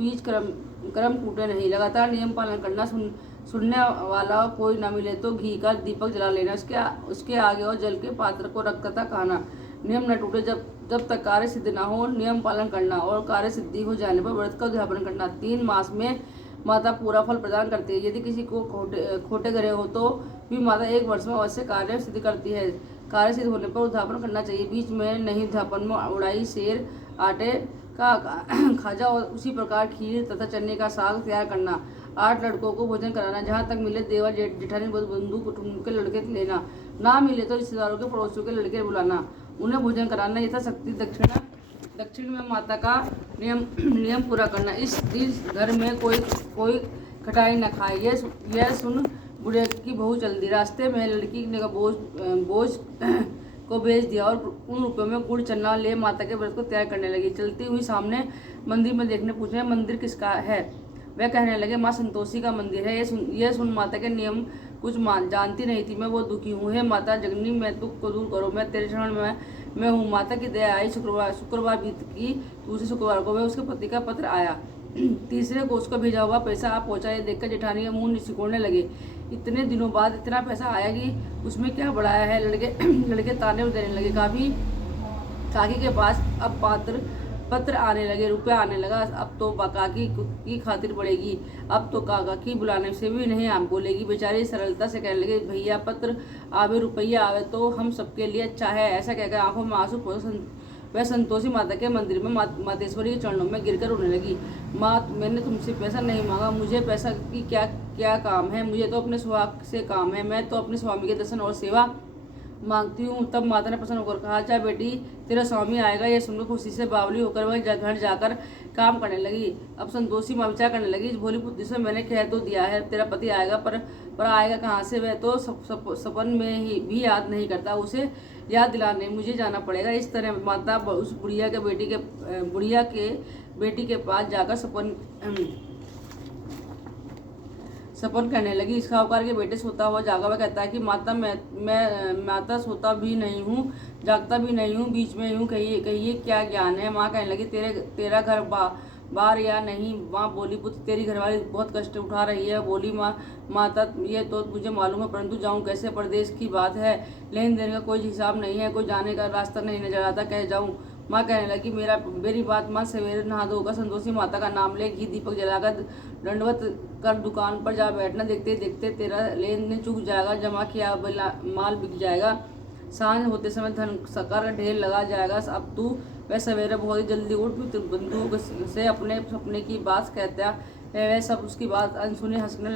बीच क्रम टूटे नहीं। लगातार नियम पालन करना, सुनने वाला कोई न मिले तो घी का दीपक जला लेना, उसके आगे और जल के पात्र को रख तथा खाना। नियम न टूटे जब तक कार्य सिद्ध न हो, नियम पालन करना और कार्य सिद्धि हो जाने पर व्रत का उद्यापन करना। 3 मास में माता पूरा फल प्रदान करती है। यदि किसी को खोटे ग्रह हो तो भी माता 1 वर्ष में अवश्य कार्य सिद्ध करती है। कार्य सिद्ध होने पर उद्यापन करना चाहिए, बीच में नहीं। उद्यापन में उड़ाई, सेर, आटे का खाजा और उसी प्रकार खीर तथा चने का साग तैयार करना। 8 लड़कों को भोजन कराना, जहाँ तक मिले देवर जेठानी बंधु कुटुंब के लड़के लेना, ना मिले तो रिश्तेदारों के पड़ोसियों के लड़के बुलाना, उन्हें भोजन कराना। यथाशक्ति दक्षिण में माता का नियम पूरा करना। इस दिन घर में कोई खटाई न खाए। यह सुन बुढ़े की बहू चल दी। रास्ते में लड़की ने बोझ को बेच दिया और उन रुपयों में गुड़ चना ले माता के व्रत को तैयार करने लगी। चलती हुई सामने मंदिर में देखने पूछे, मंदिर किसका है? वह कहने लगे, माँ संतोषी का मंदिर है। यह सुन माता के नियम कुछ जानती नहीं थी। मैं बहुत दुखी हूँ, हे माता जगनी, मैं दुख को दूर करो, मैं तेरे शरण में हूँ। माता की दया आई। शुक्रवार बीत की। दूसरे शुक्रवार को वह उसके पति का पत्र आया। तीसरे को उसका भेजा हुआ पैसा आ पहुंचा। ये देखकर जेठानी का मुंह सिकोड़ने लगे। इतने दिनों बाद इतना पैसा आया कि उसमें क्या बढ़ाया है? लड़के ताने देने लगे। काकी के पास अब पत्र आने लगे, रुपया आने लगा। अब तो काकी की खातिर बढ़ेगी, अब तो काका की बुलाने से भी नहीं आप बोलेगी। बेचारी सरलता से कहने लगे, भैया पत्र आवे रुपया आवे तो हम सबके लिए अच्छा है। ऐसा कहकर आंखों में आंसू वह संतोषी माता के मंदिर में मातेश्वरी के चरणों में गिरकर रोने लगी। माँ, मैंने तुमसे पैसा नहीं मांगा, मुझे पैसा की क्या काम है? मुझे तो अपने सुहाग से काम है। मैं तो अपने स्वामी के दर्शन और सेवा मांगती हूँ। तब माता ने प्रसन्न होकर कहा, जा बेटी, तेरा स्वामी आएगा। यह सुनकर खुशी से बावली होकर वह घर जाकर काम करने लगी। अब संतोषी माँ विचार करने लगी, इस भोली बुद्धि से मैंने कह तो दिया है तेरा पति आएगा, पर आएगा कहाँ से? वह तो सपन में ही भी याद नहीं करता, उसे याद दिलाने मुझे जाना पड़ेगा। इस तरह माता उस बुढ़िया के बेटी के पास जाकर सपन कहने लगी। इस साहूकार के बेटे सोता हुआ जागा हुआ कहता है कि माता, मैं माता सोता भी नहीं हूँ, जागता भी नहीं हूँ, बीच में यूँ कहिए क्या ज्ञान है? माँ कहने लगी, तेरा घर बार या नहीं? माँ बोली, पुत्र तेरी घरवाली बहुत कष्ट उठा रही है। बोली माता, ये तो मुझे मालूम है, परंतु जाऊँ कैसे? परदेश की बात है, लेन देन का कोई हिसाब नहीं है, कोई जाने का रास्ता नहीं नजर आता, कह जाऊँ? माँ कहने लगी, मेरी बात माँ, सवेरे नहा धोकर संतोषी माता का नाम ले, घी दीपक जलाकर दंडवत कर दुकान पर जा बैठना। देखते देखते तेरा लेन देन चुक जाएगा, जमा किया माल बिक जाएगा, सांझ होते समय धन का ढेर लगा जाएगा। अब तू वह सवेरे बहुत ही जल्दी उठ, बंधु से अपने सपने की बात कहता है। वह सब उसकी बात अनसुने हंसने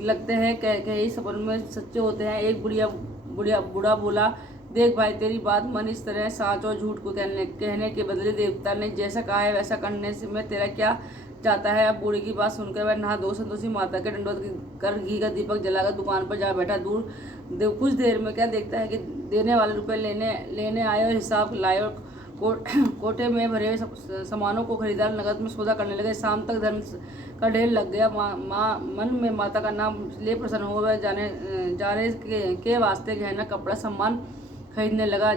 लगते हैं कई सपन में सच्चे होते हैं। एक बूढ़ा बोला, देख भाई, तेरी बात मन इस तरह साँच और झूठ को कहने के बदले देवता ने जैसा कहा है वैसा करने से मैं तेरा क्या जाता है? अब बूढ़ी की बात सुनकर वह नहा धो संतोषी माता के दंडवत कर घी का दीपक जलाकर दुकान पर जा बैठा। कुछ देर में क्या देखता है कि देने वाले रुपए लेने आए और हिसाब लाए और कोठे में भरे सामानों को खरीदार नगद में सौदा करने लगे। शाम तक धन का ढेर लग गया। मन में माता का नाम ले प्रसन्न हो वह जाने के वास्ते गहना कपड़ा सामान खरीदने लगा।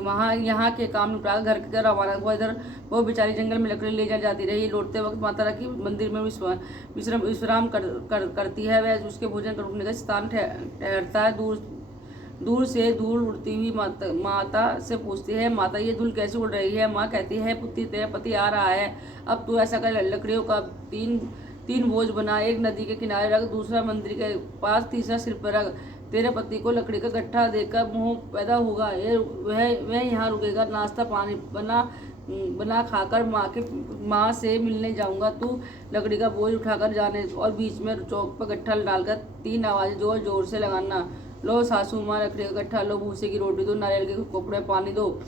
वहाँ यहाँ के काम निपटा घर के रवाना हुआ। इधर वो बेचारी जंगल में लकड़ी ले जाती रही। लौटते वक्त माता रानी मंदिर में विश्राम करती है। वह उसके भोजन रुकने का स्थान ठहरता है। दूर उड़ती हुई माता से पूछती है, माता ये धूल कैसे उड़ रही है? माँ कहती है, पुत्री तेरा पति आ रहा है, अब तू ऐसा कर, लकड़ियों का तीन बोझ बना, एक नदी के किनारे रख, दूसरा मंदिर के पास, तीसरा सिर पर रख। तेरे पति को लकड़ी का गट्ठा देकर मोह पैदा होगा, वह यहाँ रुकेगा। नाश्ता पानी बना खाकर माँ से मिलने जाऊंगा। तू लकड़ी का बोझ उठाकर जाने और बीच में चौक पर गट्ठा डालकर 3 आवाजें जोर से लगाना, लो सासू माँ लकड़ी का गट्ठा, लो भूसे की रोटी दो, नारियल के कपड़े पानी दो,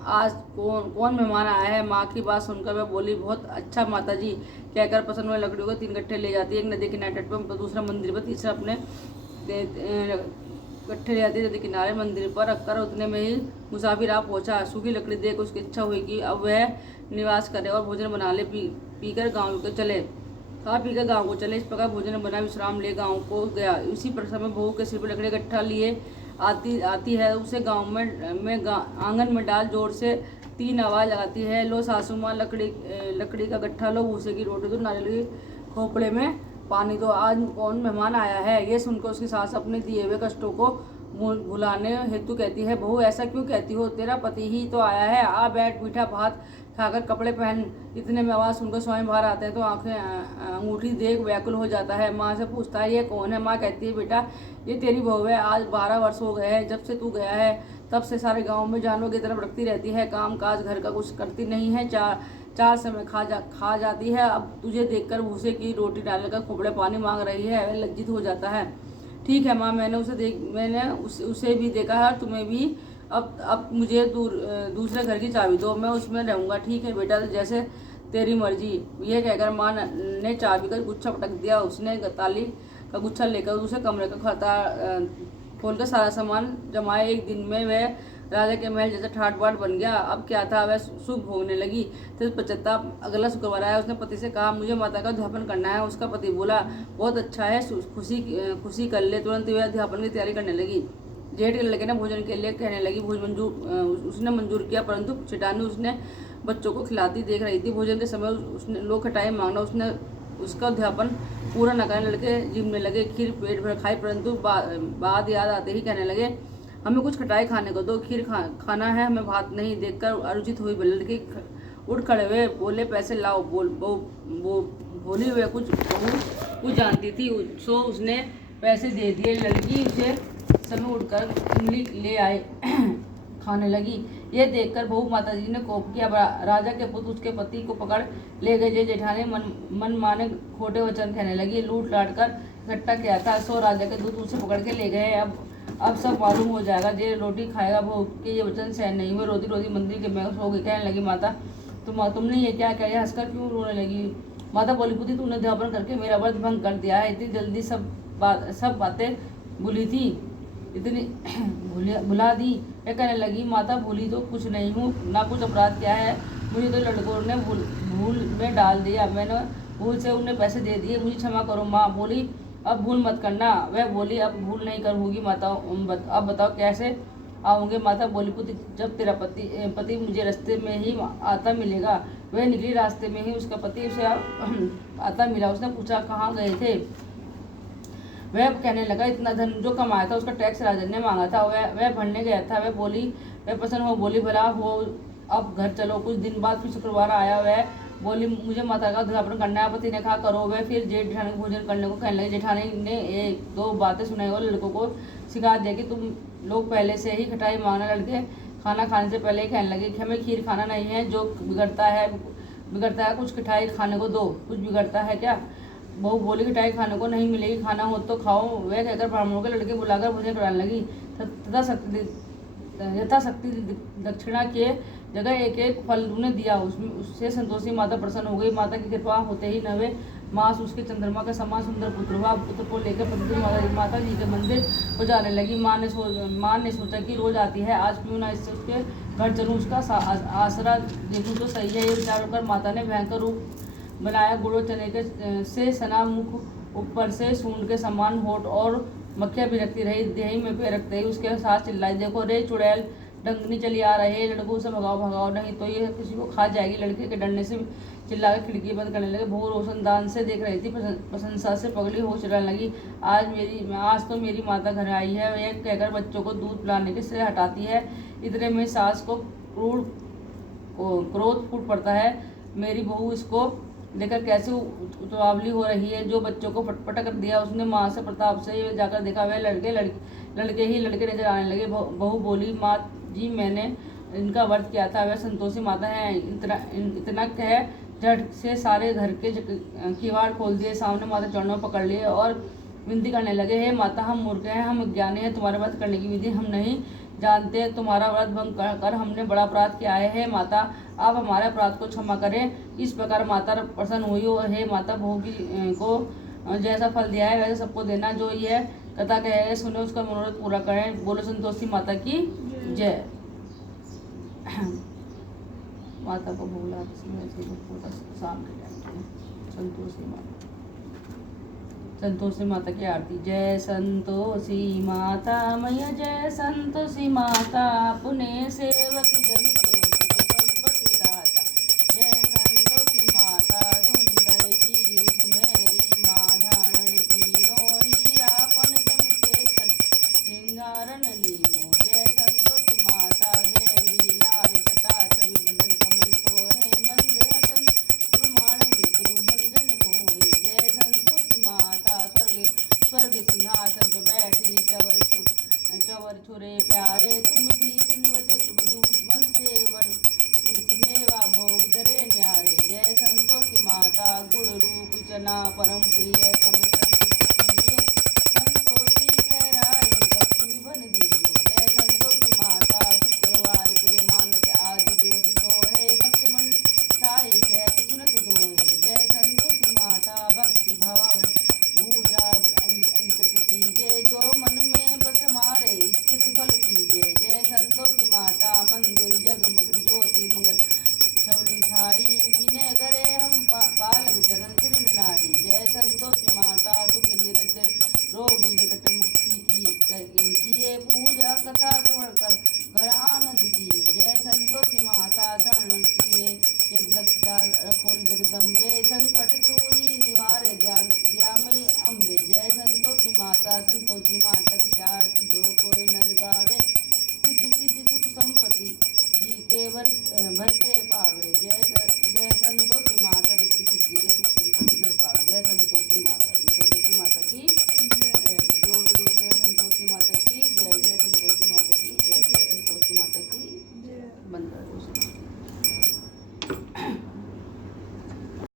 आज कौन मेहमान आया है? माँ की बात सुनकर वह बोली, बहुत अच्छा माता जी, कहकर पसंद हुए लकड़ियों को 3 गट्ठे ले जाती है। एक नदी के तट पर, दूसरा मंदिर पर, तीसरा अपने गट्ठे ले जाती है। नदी किनारे मंदिर पर रखकर उतने में ही मुसाफिर आ पहुंचा। सूखी लकड़ी देख उसकी इच्छा हुई कि अब वह निवास करे और भोजन बना ले। पीकर गाँव को चले। खा पीकर गाँव को चले। इस प्रकार भोजन बना विश्राम ले गाँव को गया। उसी समय बहू के सिर पर लकड़ी गट्ठा लिए आती आती है उसे गांव में आंगन में डाल जोर से 3 आवाज़ लगाती है। लो सासू माँ लकड़ी का गट्ठा लो, भूसे की रोटी दो, नारियल की खोपड़े में पानी दो, आज कौन मेहमान आया है। ये सुनकर उसकी सास अपने दिए हुए कष्टों को भुलाने हेतु कहती है, बहू ऐसा क्यों कहती हो, तेरा पति ही तो आया है, आ बैठ, मीठा भात खाकर कपड़े पहन। इतने में आवाज़ सुनकर स्वयं बाहर आते हैं तो आंखें अंगूठी देख व्याकुल हो जाता है। माँ से पूछता है ये कौन है। माँ कहती है बेटा ये तेरी बहू है, आज 12 वर्ष हो गए हैं जब से तू गया है, तब से सारे गांव में जानवर की तरफ रखती रहती है, काम काज घर का कुछ करती नहीं है, चार समय खा जाती है। अब तुझे देखकर भूसे की रोटी डालकर खोपड़े पानी मांग रही है, वह लज्जित हो जाता है। ठीक है माँ, मैंने उसे भी देखा है और तुम्हें भी। अब मुझे दूसरे घर की चाबी दो, मैं उसमें रहूँगा। ठीक है बेटा, जैसे तेरी मर्जी। यह कहकर माँ ने चाबी का गुच्छा पटक दिया। उसने ताली का गुच्छा लेकर उसे कमरे का खाता खोलकर सारा सामान जमाए। एक दिन में वह राजा के महल जैसा ठाट बाट बन गया। अब क्या था, वह सुख भोगने लगी। फिर पश्चाताप अगला शुक्रवार आया। उसने पति से कहा मुझे माता का अध्यापन करना है। उसका पति बोला बहुत अच्छा है, खुशी कर ले। तुरंत वह अध्यापन की तैयारी करने लगी। जेठ के लड़के ने भोजन के लिए कहने लगी। उसने मंजूर किया, परंतु छिटानी उसने बच्चों को खिलाती देख रही थी। भोजन के समय उसने लोग खटाई मांगना, उसने उसका अध्यापन पूरा न करने लड़के जिमने लगे। खीर पेट भर खाई, परंतु बाद याद आते ही कहने लगे हमें कुछ खटाई खाने को दो, खीर खाना है, हमें भात नहीं। देखकर अरुचित हुई लड़की उठ खड़े हुए, बोले पैसे लाओ। बोली वे कुछ जानती थी, सो उसने पैसे दे दिए। लड़की उसे समय उठकर इमली ले आए खाने लगी। यह देखकर बहू माताजी ने कोप किया। राजा के पुत्र उसके पति को पकड़ ले गए। जेठानी मन माने खोटे वचन कहने लगी। लूट लाट कर इकट्ठा किया था, सो राजा के दूत उसे पकड़ के ले गए। अब सब मालूम हो जाएगा। जे रोटी खाएगा बहू के ये वचन सहन नहीं हुए। रोती रोती मंदिर के में सो गई। कहने लगी माता तुमने ये क्या किया, ये हंसकर क्यों रोने लगी। माता बोली पुत्री तूने अध्यापन करके मेरा व्रत भंग कर दिया है। इतनी जल्दी सब बातें भूली थी, इतनी भुला दी। यह कहने लगी माता भूली तो कुछ नहीं हूँ, ना कुछ अपराध किया है, मुझे तो लड़कों ने भूल में डाल दिया, मैंने भूल से उन्हें पैसे दे दिए, मुझे क्षमा करो। माँ बोली अब भूल मत करना। वह बोली अब भूल नहीं करूँगी माता, अब बताओ कैसे आऊँगे। माता बोली पुत्र जब तेरा पति मुझे रास्ते में ही आता मिलेगा। वह निकली, रास्ते में ही उसका पति उसे आता मिला। उसने पूछा कहाँ गए थे। वह कहने लगा इतना धन जो कमाया था उसका टैक्स राजन ने मांगा था, वह भरने गया था। वह प्रसन्न हो बोली भला हो अब घर चलो। कुछ दिन बाद फिर शुक्रवार आया। वह बोली मुझे माता का अध्यापन करना है। पति ने कहा करो। वह फिर जेठानी को भोजन करने को कहने लगे। जेठानी ने 1-2 बातें सुनाई और लड़कों को सिखा दिया कि तुम लोग पहले से ही खटाई मांगना। लड़के खाना खाने से पहले ही कहने लगे कि हमें खीर खाना नहीं है, जो बिगड़ता है कुछ खटाई खाने को दो। कुछ बिगड़ता है क्या। बहू बोली खटाई खाने को नहीं मिलेगी, खाना हो तो खाओ। वह कहकर ब्राह्मणों के लड़के बुलाकर भोजन कराने लगी। यथाशक्ति दक्षिणा के जगह एक फल उन्हें दिया। उससे संतोषी माता प्रसन्न हो गई। माता की कृपा होते ही 9वें मास उसके चंद्रमा का समान सुंदर पुत्र हुआ। पुत्र को लेकर प्रतिदिन माता जी के मंदिर को जाने लगी। माँ ने सोचा कि रोज आती है, आज क्यों ना इससे उसके घर चलूँ, उसका आसरा देखूँ तो सही है। ये विचार होकर माता ने भयंकर रूप बनाया। गुड़ो चने के से सना मुख, ऊपर से सूंड के समान होठ और मक्खियाँ भी रखती रही। देही में पैर रखते ही उसके साथ चिल्लाई देखो रे चुड़ैल, डंगनी चली आ रही है, लड़कों से भगाओ नहीं तो ये किसी को खा जाएगी। लड़के के डरने से चिल्लाकर खिड़की बंद करने लगे। बहू रोशनदान से देख रही थी, प्रशंसा से पगली हो चिल्लाने लगी आज तो मेरी माता घर आई है। यह कहकर बच्चों को दूध पिलाने के से हटाती है। इतने में सास को क्रोध फूट पड़ता है। मेरी बहू इसको देखकर कैसे उतावली हो रही है, जो बच्चों को पटक दिया। उसने माँ से प्रताप से जाकर देखा, वह लड़के नजर आने लगे। बहू बोली माँ जी मैंने इनका व्रत किया था, वह संतोषी माता है। इतना कह झट से सारे घर के किवाड़ खोल दिए, सामने माता चरणों पकड़ लिए और विनती करने लगे। हे माता हम मूर्ख हैं, हम अज्ञानी हैं, तुम्हारे व्रत करने की विधि हम नहीं जानते, तुम्हारा व्रत भंग कर हमने बड़ा अपराध किया है। हे माता आप हमारे अपराध को क्षमा करें। इस प्रकार माता प्रसन्न हुई और हे माता बहू को जैसा फल दिया है वैसे सबको देना। जो यह कथा कहे सुने उसका मनोरथ पूरा करें। बोलो संतोषी माता की जय। माता को बोला शाम के टाइम संतोषी माता। संतोषी माता की आरती। जय संतोषी माता मैया, जय संतोषी माता, अपने सेवक जन